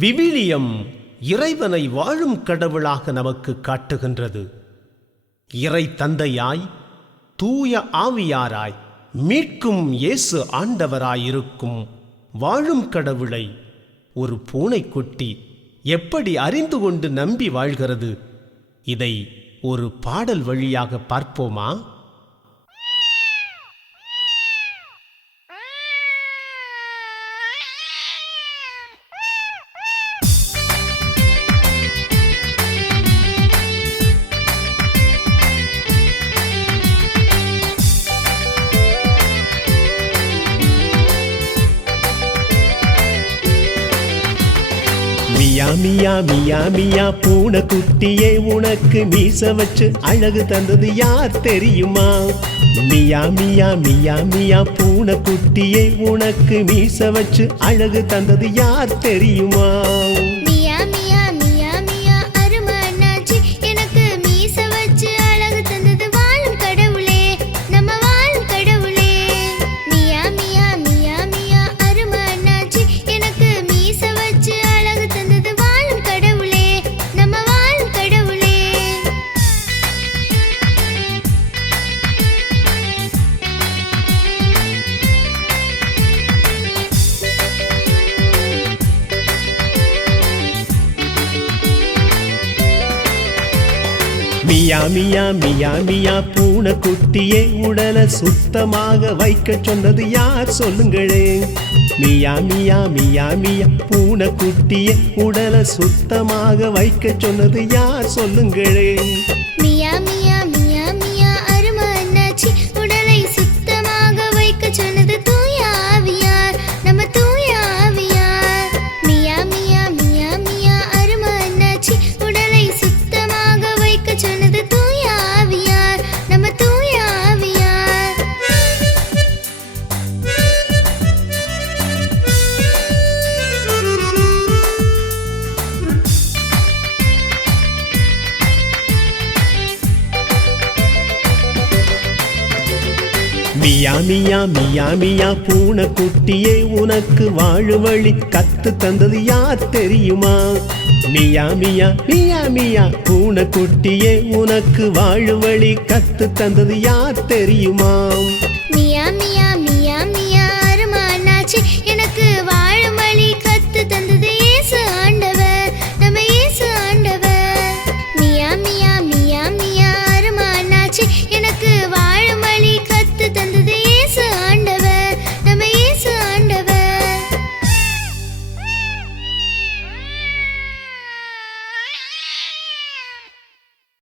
விவிலியம் இறைவனை வாழும் கடவுளாக நமக்கு காட்டுகின்றது. இறை தந்தையாய் தூய ஆவியாராய் மீட்கும் இயேசு ஆண்டவராயிருக்கும் வாழும் கடவுளை ஒரு பூனைக்குட்டி எப்படி அறிந்து கொண்டு நம்பி வாழ்கிறது? இதை ஒரு பாடல் வழியாக பார்ப்போமா? மியா மியா மியா மியா பூனை குட்டியே உனக்கு மீச வச்சு அழகு தந்தது யார் தெரியுமா? மியா மியா மியா மியா பூனை குட்டியே உனக்கு மீச வச்சு அழகு தந்தது யார் தெரியுமா? மியா மியா மியா மியா பூனை குட்டியே உடலை சுத்தமாக வைக்க சொன்னது யார்? சொல்லுங்களே. மியா மியா மியா மியா பூனை குட்டியே உடலை சுத்தமாக வைக்க சொன்னது யார்? சொல்லுங்களே. மியா மியா மியா மியா பூனை குட்டியே உனக்கு வாழு வழி கத்து தந்தது யார் தெரியுமா? மியா மியா மியா மியா பூனை குட்டியே உனக்கு வாழு வழி கத்து தந்தது யார் தெரியுமா?